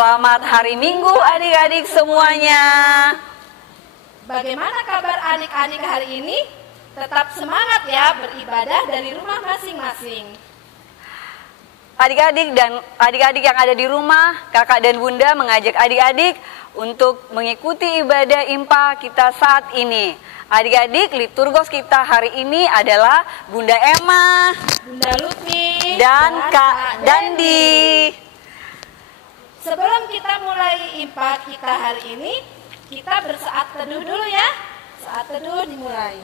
Selamat hari Minggu adik-adik semuanya. Bagaimana kabar adik-adik hari ini? Tetap semangat ya beribadah dari rumah masing-masing. Adik-adik yang ada di rumah, kakak dan bunda mengajak adik-adik untuk mengikuti ibadah IMPA kita saat ini. Adik-adik, liturgos kita hari ini adalah Bunda Emma, Bunda Lutfi, dan Kak Dandi. Sebelum kita mulai IMPA kita hari ini, kita bersaat teduh dulu ya. Saat teduh dimulai.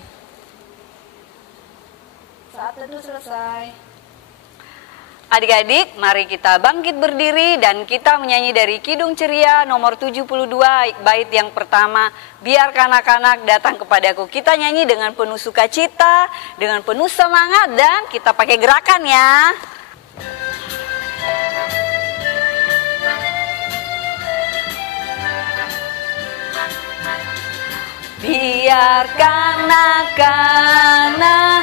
Saat teduh selesai. Adik-adik, mari kita bangkit berdiri dan kita menyanyi dari Kidung Ceria nomor 72 bait yang pertama, Biarkan anak-anak datang kepadaku. Kita nyanyi dengan penuh sukacita, dengan penuh semangat, dan kita pakai gerakan ya. Biarkan anak-anak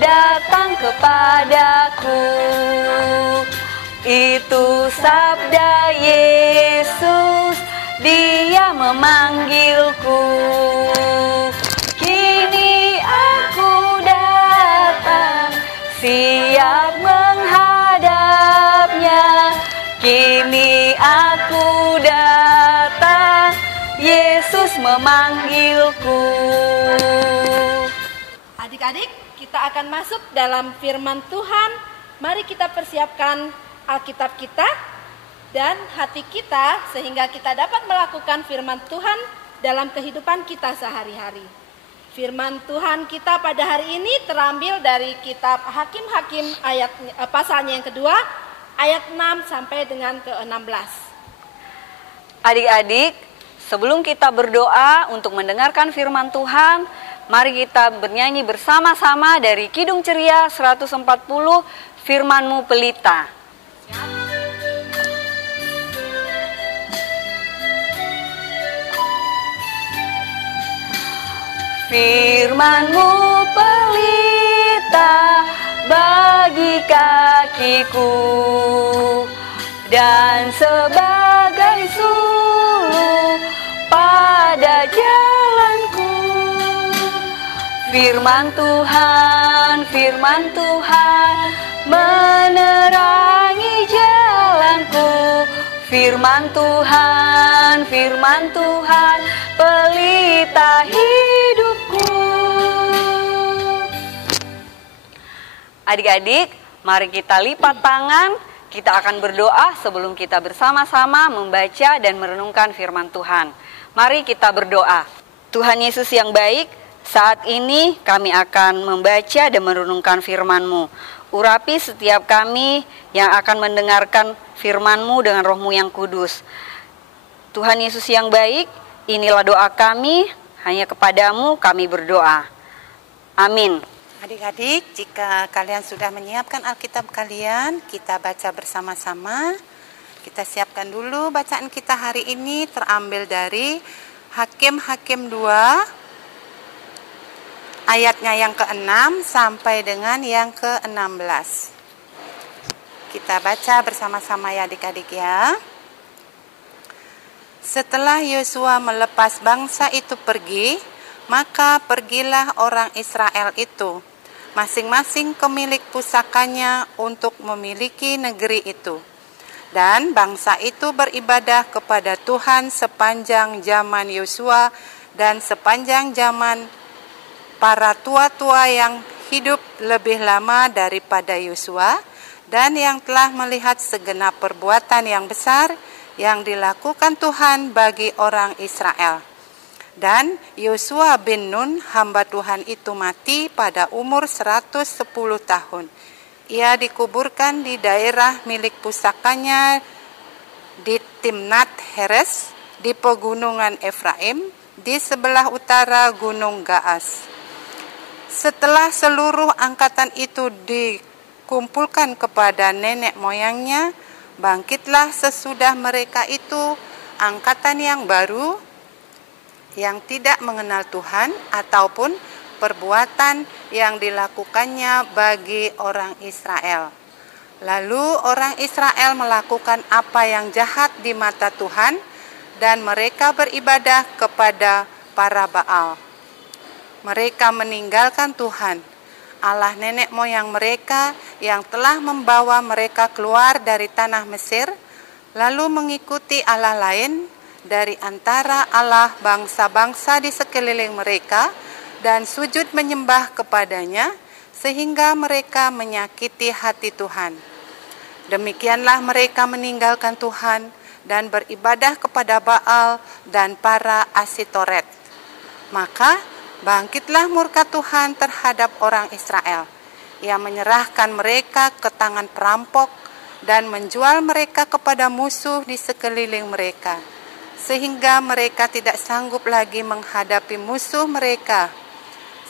datang kepadaku, itu sabda Yesus, Dia memanggilku. Kini aku datang, siap menghadapnya. Kini aku datang, Yesus memanggilku. Adik-adik, kita akan masuk dalam firman Tuhan. Mari kita persiapkan Alkitab kita dan hati kita sehingga kita dapat melakukan firman Tuhan dalam kehidupan kita sehari-hari. Firman Tuhan kita pada hari ini terambil dari kitab Hakim-Hakim pasalnya yang kedua, ayat 6 sampai dengan ke-16. Adik-adik, sebelum kita berdoa untuk mendengarkan firman Tuhan, mari kita bernyanyi bersama-sama dari Kidung Ceria 140, Firman-Mu Pelita. Firman-Mu pelita bagi kakiku dan sebagai suluh pada jalanku. Firman Tuhan menerangi jalanku. Firman Tuhan pelita hidupku. Adik-adik, mari kita lipat tangan. Kita akan berdoa sebelum kita bersama-sama membaca dan merenungkan firman Tuhan. Mari kita berdoa. Tuhan Yesus yang baik, saat ini kami akan membaca dan merenungkan firman-Mu. Urapi setiap kami yang akan mendengarkan firman-Mu dengan Roh-Mu yang kudus. Tuhan Yesus yang baik, inilah doa kami, hanya kepadamu kami berdoa. Amin. Adik-adik, jika kalian sudah menyiapkan Alkitab kalian, kita baca bersama-sama. Kita siapkan dulu bacaan kita hari ini terambil dari Hakim-Hakim 2, ayatnya yang ke-6 sampai dengan yang ke-16. Kita baca bersama-sama ya adik-adik ya. Setelah Yosua melepas bangsa itu pergi, maka pergilah orang Israel itu, masing-masing ke milik pusakanya untuk memiliki negeri itu. Dan bangsa itu beribadah kepada Tuhan sepanjang zaman Yosua dan sepanjang zaman para tua-tua yang hidup lebih lama daripada Yosua dan yang telah melihat segenap perbuatan yang besar yang dilakukan Tuhan bagi orang Israel. Dan Yosua bin Nun, hamba Tuhan itu mati pada umur 110 tahun. Ia dikuburkan di daerah milik pusakanya di Timnat Heres, di pegunungan Efraim, di sebelah utara Gunung Gaas. Setelah seluruh angkatan itu dikumpulkan kepada nenek moyangnya, bangkitlah sesudah mereka itu angkatan yang baru, yang tidak mengenal Tuhan ataupun perbuatan yang dilakukannya bagi orang Israel. Lalu orang Israel melakukan apa yang jahat di mata Tuhan dan mereka beribadah kepada para Baal. Mereka meninggalkan Tuhan, Allah nenek moyang mereka yang telah membawa mereka keluar dari tanah Mesir, lalu mengikuti Allah lain dari antara Allah bangsa-bangsa di sekeliling mereka dan sujud menyembah kepadanya, sehingga mereka menyakiti hati Tuhan. Demikianlah mereka meninggalkan Tuhan dan beribadah kepada Baal dan para Asitoret. Maka bangkitlah murka Tuhan terhadap orang Israel. Ia menyerahkan mereka ke tangan perampok dan menjual mereka kepada musuh di sekeliling mereka, sehingga mereka tidak sanggup lagi menghadapi musuh mereka.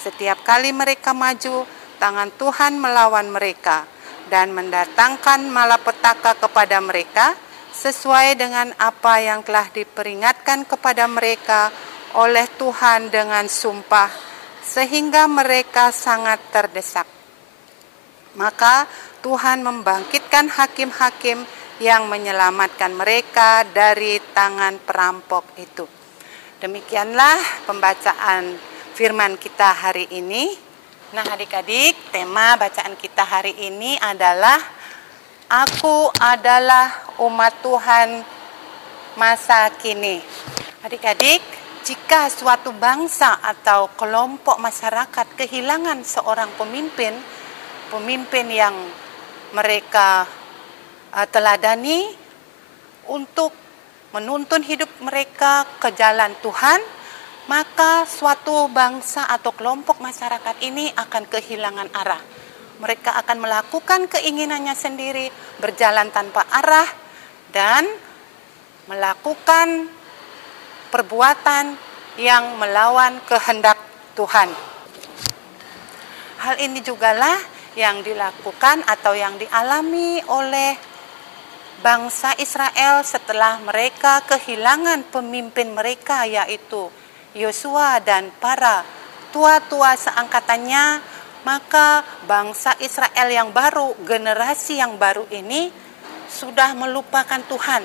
Setiap kali mereka maju, tangan Tuhan melawan mereka dan mendatangkan malapetaka kepada mereka, sesuai dengan apa yang telah diperingatkan kepada mereka oleh Tuhan dengan sumpah, sehingga mereka sangat terdesak. Maka Tuhan membangkitkan hakim-hakim yang menyelamatkan mereka dari tangan perampok itu. Demikianlah pembacaan firman kita hari ini. Nah, adik-adik, tema bacaan kita hari ini adalah Aku adalah umat Tuhan masa kini. Adik-adik, jika suatu bangsa atau kelompok masyarakat kehilangan seorang pemimpin yang mereka teladani untuk menuntun hidup mereka ke jalan Tuhan, maka suatu bangsa atau kelompok masyarakat ini akan kehilangan arah. Mereka akan melakukan keinginannya sendiri, berjalan tanpa arah, dan melakukan perbuatan yang melawan kehendak Tuhan. Hal ini jugalah yang dilakukan atau yang dialami oleh bangsa Israel setelah mereka kehilangan pemimpin mereka, yaitu Yosua dan para tua-tua seangkatannya. Maka bangsa Israel yang baru, generasi yang baru ini sudah melupakan Tuhan.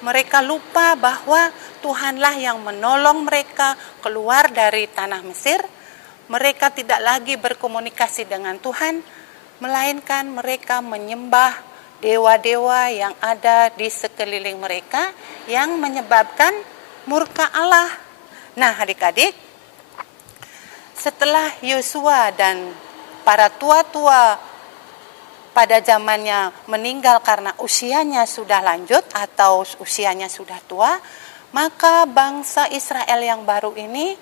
Mereka lupa bahwa Tuhanlah yang menolong mereka keluar dari tanah Mesir. Mereka tidak lagi berkomunikasi dengan Tuhan, melainkan mereka menyembah dewa-dewa yang ada di sekeliling mereka yang menyebabkan murka Allah. Nah, adik-adik, setelah Yosua dan para tua-tua pada zamannya meninggal karena usianya sudah lanjut atau usianya sudah tua, maka bangsa Israel yang baru ini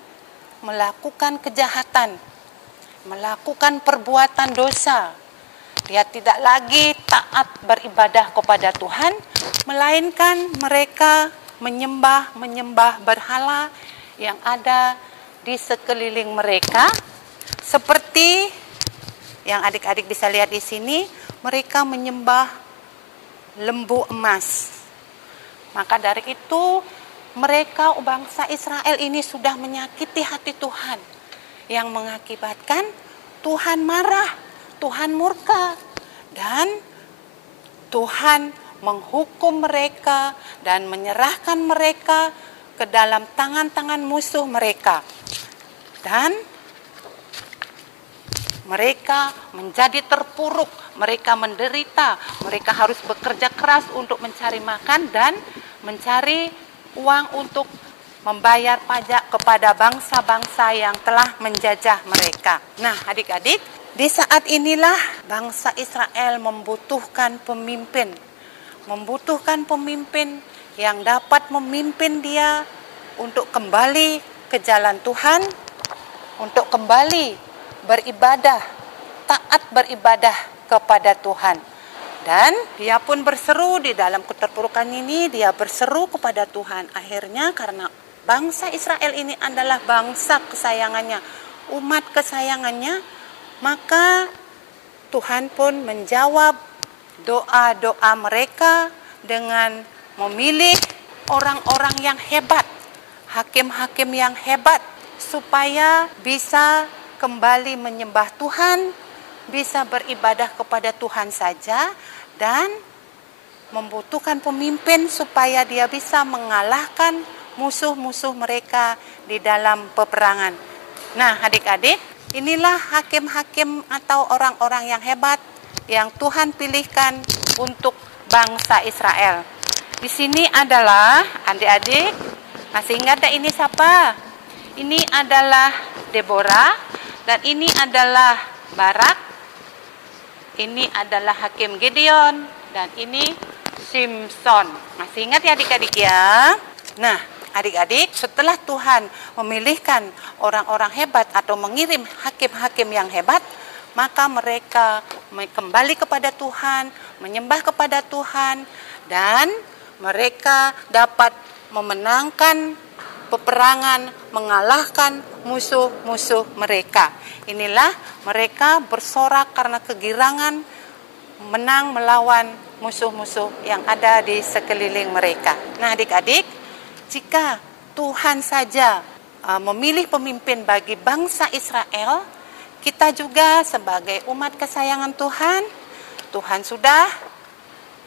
melakukan kejahatan, melakukan perbuatan dosa. Dia tidak lagi taat beribadah kepada Tuhan, melainkan mereka menyembah berhala yang ada di sekeliling mereka, seperti yang adik-adik bisa lihat di sini, mereka menyembah lembu emas. Maka dari itu mereka bangsa Israel ini sudah menyakiti hati Tuhan, yang mengakibatkan Tuhan marah, Tuhan murka, dan Tuhan menghukum mereka dan menyerahkan mereka ke dalam tangan-tangan musuh mereka. Dan mereka menjadi terpuruk, mereka menderita, mereka harus bekerja keras untuk mencari makan dan mencari uang untuk membayar pajak kepada bangsa-bangsa yang telah menjajah mereka. Nah, adik-adik, di saat inilah bangsa Israel membutuhkan pemimpin yang dapat memimpin dia untuk kembali ke jalan Tuhan, untuk kembali beribadah, taat beribadah kepada Tuhan. Dan dia pun berseru di dalam keterpurukan ini, dia berseru kepada Tuhan. Akhirnya karena bangsa Israel ini adalah bangsa kesayangannya, umat kesayangannya, maka Tuhan pun menjawab doa-doa mereka dengan memilih orang-orang yang hebat, hakim-hakim yang hebat, supaya bisa kembali menyembah Tuhan, bisa beribadah kepada Tuhan saja, dan membutuhkan pemimpin supaya dia bisa mengalahkan musuh-musuh mereka di dalam peperangan. Nah, adik-adik, inilah hakim-hakim atau orang-orang yang hebat yang Tuhan pilihkan untuk bangsa Israel. Di sini adalah adik-adik, masih ingat tak ini siapa? Ini adalah Deborah dan ini adalah Barak. Ini adalah Hakim Gideon dan ini Simpson. Masih ingat ya adik-adik ya? Nah, adik-adik, setelah Tuhan memilihkan orang-orang hebat atau mengirim hakim-hakim yang hebat, maka mereka kembali kepada Tuhan, menyembah kepada Tuhan, dan mereka dapat memenangkan peperangan, mengalahkan musuh-musuh mereka. Inilah mereka bersorak karena kegirangan menang melawan musuh-musuh yang ada di sekeliling mereka. Nah, adik-adik, jika Tuhan saja memilih pemimpin bagi bangsa Israel, kita juga sebagai umat kesayangan Tuhan, Tuhan sudah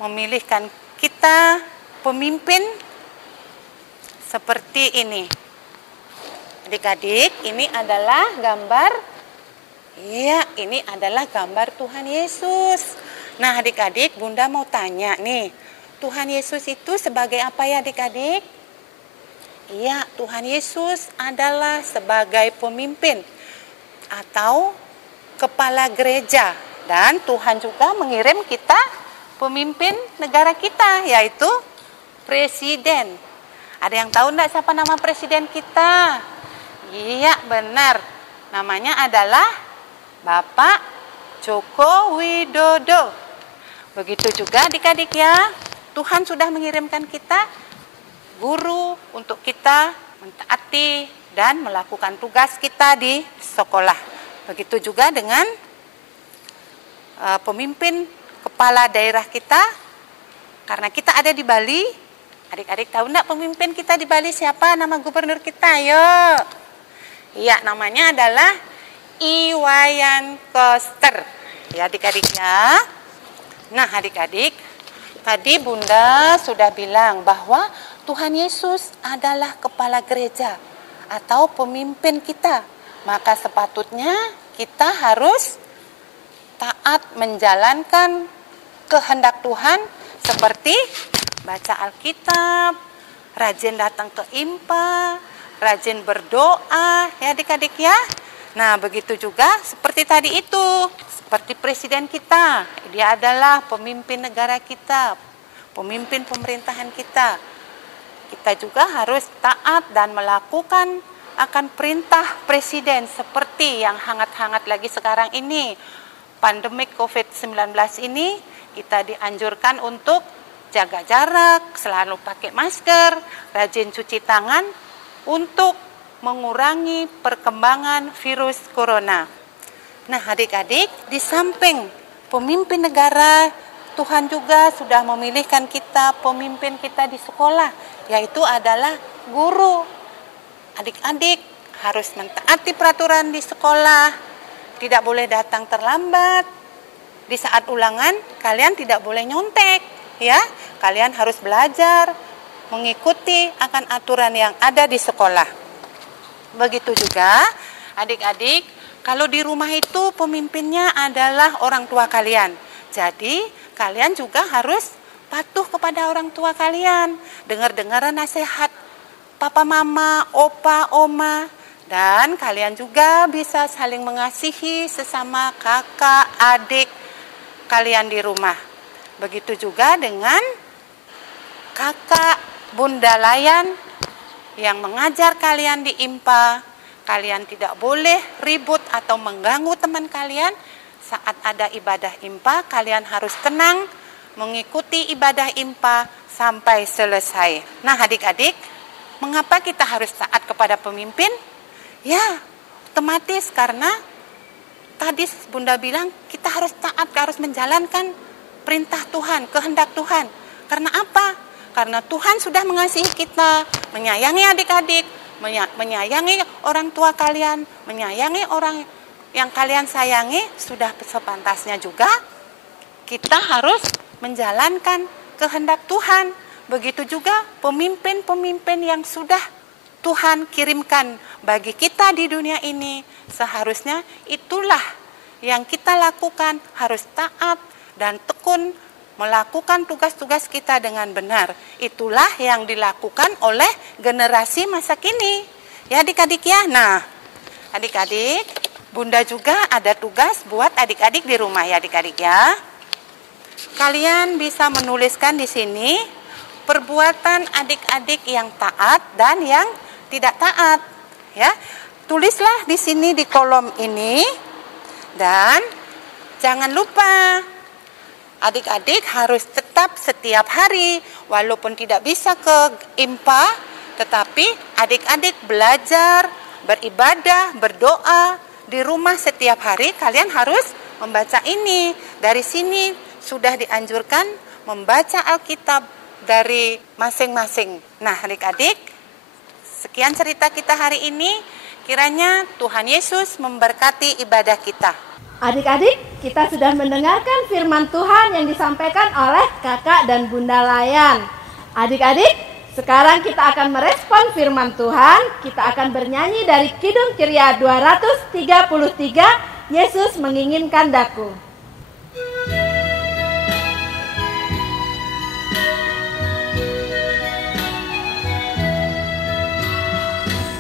memilihkan kita pemimpin seperti ini. Adik-adik, ini adalah gambar, ini adalah gambar Tuhan Yesus. Nah, adik-adik, Bunda mau tanya nih, Tuhan Yesus itu sebagai apa ya adik-adik? Iya, Tuhan Yesus adalah sebagai pemimpin atau kepala gereja. Dan Tuhan juga mengirim kita pemimpin negara kita, yaitu presiden. Ada yang tahu enggak siapa nama presiden kita? Iya, benar. Namanya adalah Bapak Joko Widodo. Begitu juga adik-adik ya, Tuhan sudah mengirimkan kita guru untuk kita mentaati dan melakukan tugas kita di sekolah. Begitu juga dengan pemimpin kepala daerah kita, karena kita ada di Bali. Adik-adik tahu enggak pemimpin kita di Bali siapa? Nama gubernur kita, ayo. Iya, namanya adalah Iwayan Koster. Ya adik-adik ya. Nah adik-adik, tadi Bunda sudah bilang bahwa Tuhan Yesus adalah kepala gereja atau pemimpin kita. Maka sepatutnya kita harus taat menjalankan kehendak Tuhan seperti baca Alkitab, rajin datang ke IMPA, rajin berdoa ya adik-adik ya. Nah begitu juga seperti tadi itu, seperti presiden kita, dia adalah pemimpin negara kita, pemimpin pemerintahan kita. Kita juga harus taat dan melakukan akan perintah presiden seperti yang hangat-hangat lagi sekarang ini. Pandemik COVID-19 ini kita dianjurkan untuk jaga jarak, selalu pakai masker, rajin cuci tangan untuk mengurangi perkembangan virus corona. Nah adik-adik, di samping pemimpin negara, Tuhan juga sudah memilihkan kita pemimpin kita di sekolah, yaitu adalah guru. Adik-adik harus mentaati peraturan di sekolah, tidak boleh datang terlambat. Di saat ulangan, kalian tidak boleh nyontek, ya. Kalian harus belajar, mengikuti akan aturan yang ada di sekolah. Begitu juga adik-adik, kalau di rumah itu pemimpinnya adalah orang tua kalian. Jadi kalian juga harus patuh kepada orang tua kalian. Dengar-dengar nasihat papa mama, opa, oma. Dan kalian juga bisa saling mengasihi sesama kakak, adik kalian di rumah. Begitu juga dengan kakak, bunda layan yang mengajar kalian di IMPA. Kalian tidak boleh ribut atau mengganggu teman kalian. Saat ada ibadah IMPA, kalian harus tenang mengikuti ibadah IMPA sampai selesai. Nah adik-adik, mengapa kita harus taat kepada pemimpin? Ya, otomatis karena tadi Bunda bilang kita harus taat, harus menjalankan perintah Tuhan, kehendak Tuhan. Karena apa? Karena Tuhan sudah mengasihi kita, menyayangi adik-adik, menyayangi orang tua kalian, menyayangi orang yang kalian sayangi, sudah sepantasnya juga kita harus menjalankan kehendak Tuhan. Begitu juga pemimpin-pemimpin yang sudah Tuhan kirimkan bagi kita di dunia ini. Seharusnya itulah yang kita lakukan, harus taat dan tekun melakukan tugas-tugas kita dengan benar. Itulah yang dilakukan oleh generasi masa kini. Ya adik-adik ya. Nah, adik-adik, Bunda juga ada tugas buat adik-adik di rumah ya adik-adik ya. Kalian bisa menuliskan di sini perbuatan adik-adik yang taat dan yang tidak taat. Ya, tulislah di sini di kolom ini dan jangan lupa adik-adik harus tetap setiap hari, walaupun tidak bisa ke IMPA, tetapi adik-adik belajar, beribadah, berdoa di rumah setiap hari. Kalian harus membaca ini. Dari sini sudah dianjurkan membaca Alkitab dari masing-masing. Nah, adik-adik, sekian cerita kita hari ini. Kiranya Tuhan Yesus memberkati ibadah kita. Adik-adik, kita sudah mendengarkan firman Tuhan yang disampaikan oleh kakak dan bunda Layan. Adik-adik, sekarang kita akan merespon firman Tuhan. Kita akan bernyanyi dari Kidung Ceria 233, Yesus menginginkan daku.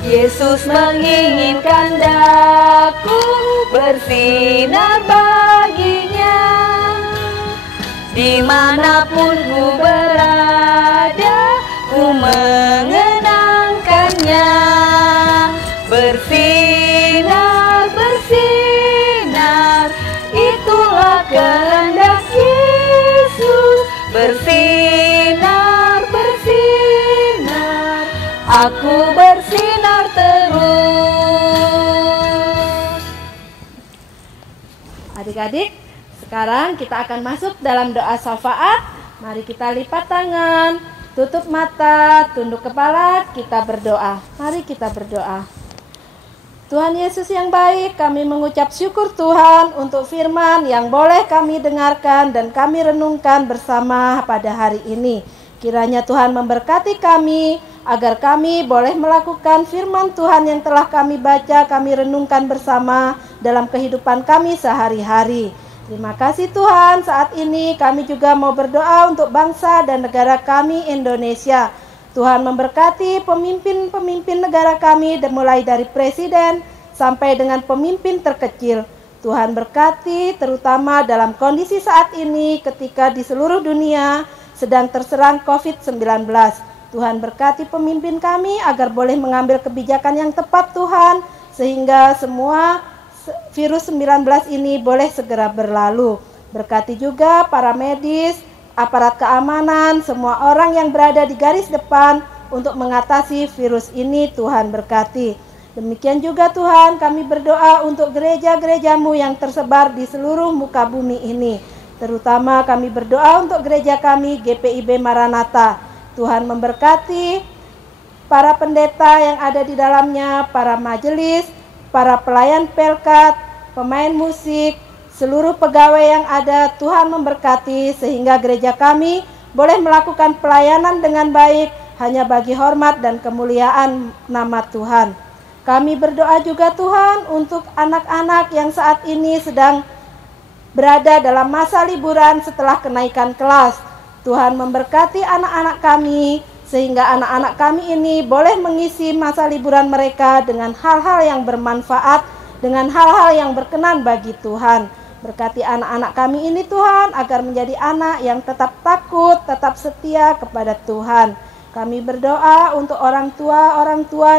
Yesus menginginkan daku bersinar baginya, dimanapun ku berada, ku mengenangkannya. Bersinar, bersinar, itulah kehendak Yesus. Bersinar, bersinar, aku bersinar terus. Adik-adik, sekarang kita akan masuk dalam doa syafaat. Mari kita lipat tangan, tutup mata, tunduk kepala, kita berdoa. Mari kita berdoa. Tuhan Yesus yang baik, kami mengucap syukur Tuhan untuk firman yang boleh kami dengarkan dan kami renungkan bersama pada hari ini. Kiranya Tuhan memberkati kami, agar kami boleh melakukan firman Tuhan yang telah kami baca, kami renungkan bersama dalam kehidupan kami sehari-hari. Terima kasih Tuhan, saat ini kami juga mau berdoa untuk bangsa dan negara kami Indonesia. Tuhan memberkati pemimpin-pemimpin negara kami, mulai dari presiden sampai dengan pemimpin terkecil. Tuhan berkati terutama dalam kondisi saat ini ketika di seluruh dunia sedang terserang COVID-19. Tuhan berkati pemimpin kami agar boleh mengambil kebijakan yang tepat Tuhan, sehingga semua virus 19 ini boleh segera berlalu. Berkati juga para medis, aparat keamanan, semua orang yang berada di garis depan untuk mengatasi virus ini. Tuhan berkati. Demikian juga Tuhan, kami berdoa untuk gereja-gereja-Mu yang tersebar di seluruh muka bumi ini. Terutama kami berdoa untuk gereja kami GPIB Maranatha. Tuhan memberkati para pendeta yang ada di dalamnya, para majelis, para pelayan pelkat, pemain musik, seluruh pegawai yang ada. Tuhan memberkati sehingga gereja kami boleh melakukan pelayanan dengan baik hanya bagi hormat dan kemuliaan nama Tuhan. Kami berdoa juga Tuhan untuk anak-anak yang saat ini sedang berada dalam masa liburan setelah kenaikan kelas. Tuhan memberkati anak-anak kami, sehingga anak-anak kami ini boleh mengisi masa liburan mereka dengan hal-hal yang bermanfaat, dengan hal-hal yang berkenan bagi Tuhan. Berkati anak-anak kami ini Tuhan, agar menjadi anak yang tetap takut, tetap setia kepada Tuhan. Kami berdoa untuk orang tua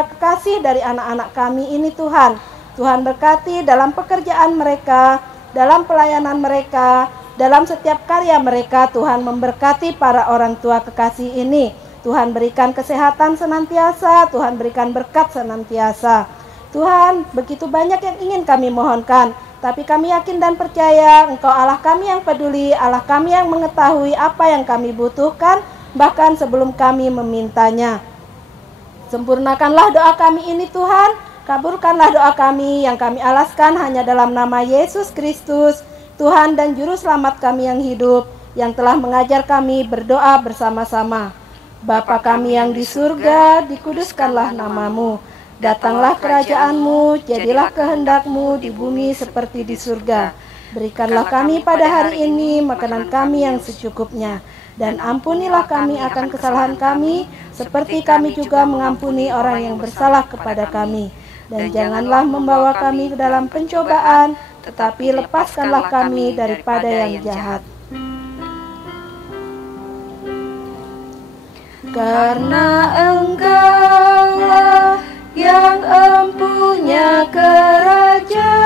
kekasih dari anak-anak kami ini Tuhan. Tuhan berkati dalam pekerjaan mereka, dalam pelayanan mereka, dalam setiap karya mereka. Tuhan memberkati para orang tua kekasih ini. Tuhan berikan kesehatan senantiasa, Tuhan berikan berkat senantiasa. Tuhan, begitu banyak yang ingin kami mohonkan, tapi kami yakin dan percaya Engkau Allah kami yang peduli, Allah kami yang mengetahui apa yang kami butuhkan, bahkan sebelum kami memintanya. Sempurnakanlah doa kami ini Tuhan, kabulkanlah doa kami yang kami alaskan hanya dalam nama Yesus Kristus, Tuhan dan Juru Selamat kami yang hidup. yang telah mengajar kami berdoa bersama-sama. Bapa kami yang di surga, dikuduskanlah namamu. Datanglah kerajaan-Mu, jadilah kehendak-Mu di bumi seperti di surga. Berikanlah kami pada hari ini makanan kami yang secukupnya. Dan ampunilah kami akan kesalahan kami, seperti kami juga mengampuni orang yang bersalah kepada kami. Dan janganlah membawa kami ke dalam pencobaan, tetapi lepaskanlah kami daripada yang jahat. Karena Engkaulah yang empunya kerajaan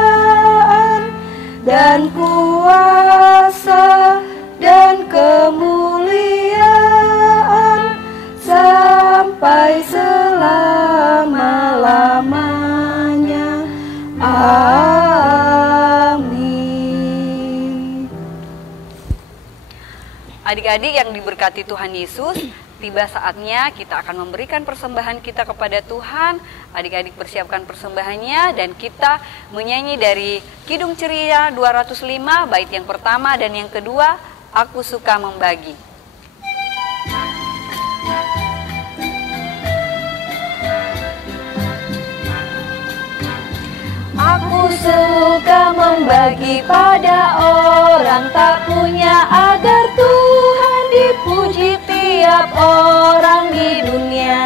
dan kuasa dan kemuliaan sampai selama-lamanya. Amin. Adik-adik yang diberkati Tuhan Yesus, tiba saatnya kita akan memberikan persembahan kita kepada Tuhan. Adik-adik persiapkan persembahannya dan kita menyanyi dari Kidung Ceria 205 bait yang pertama dan yang kedua, Aku Suka Membagi. Aku suka membagi pada orang tak punya, agar Tuhan dipuji tiap orang di dunia.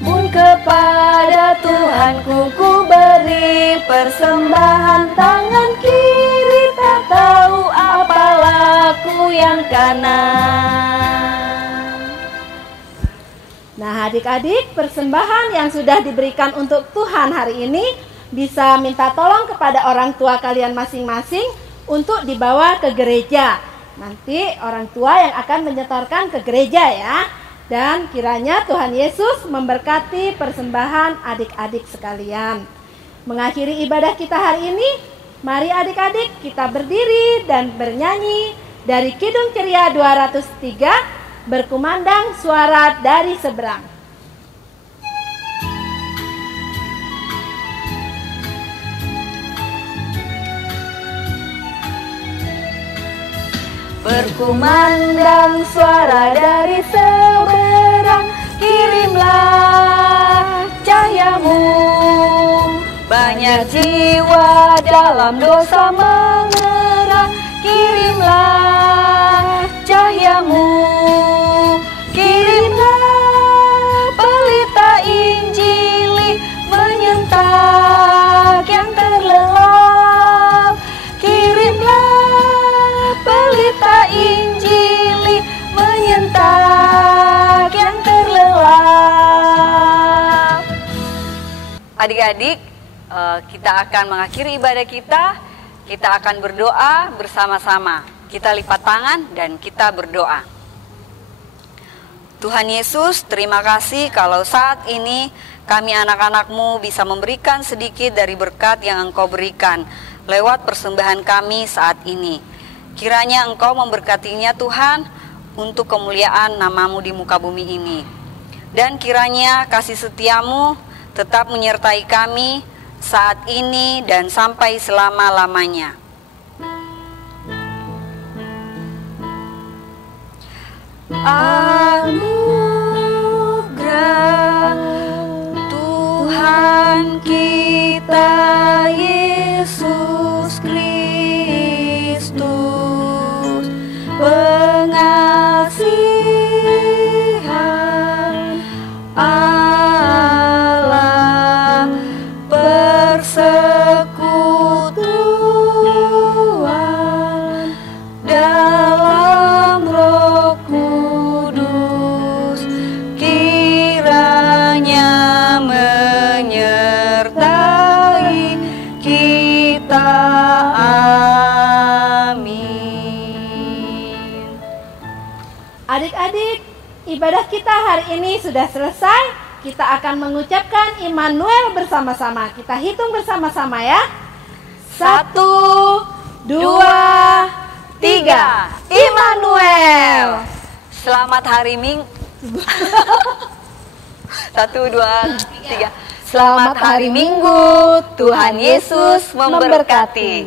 Pun kepada Tuhanku ku beri persembahan, tangan kiri tak tahu apa laku yang kanan. Nah, adik-adik, persembahan yang sudah diberikan untuk Tuhan hari ini bisa minta tolong kepada orang tua kalian masing-masing untuk dibawa ke gereja. Nanti orang tua yang akan menyetorkan ke gereja ya. Dan kiranya Tuhan Yesus memberkati persembahan adik-adik sekalian. Mengakhiri ibadah kita hari ini, mari adik-adik kita berdiri dan bernyanyi dari Kidung Ceria 203, berkumandang suara dari seberang. Berkumandang suara dari seberang, kirimlah cahayamu. Banyak jiwa dalam dosa mengerang, kirimlah cahayamu. Kirimlah pelita Injili menyentak yang terlelap. Kirimlah pelita Injili menyentak yang terlelap. Adik-adik, kita akan mengakhiri ibadah kita. Kita akan berdoa bersama-sama. Kita lipat tangan dan kita berdoa. Tuhan Yesus, terima kasih kalau saat ini kami anak-anak-Mu bisa memberikan sedikit dari berkat yang Engkau berikan lewat persembahan kami saat ini. Kiranya Engkau memberkatinya Tuhan untuk kemuliaan nama-Mu di muka bumi ini. Dan kiranya kasih setia-Mu tetap menyertai kami saat ini dan sampai selama-lamanya. Anugerah Tuhan kita Yesus Kristus, pengasihan Allah, persekutuan dalam Roh Kudus, kiranya menyertai kita. Amin. Adik-adik, ibadah kita hari ini sudah selesai. Kita akan mengucapkan Immanuel bersama-sama. Kita hitung bersama-sama ya. 1, 2, 3. Immanuel. Selamat hari Minggu. 1, 2, 3. Selamat hari Minggu. Tuhan Yesus memberkati.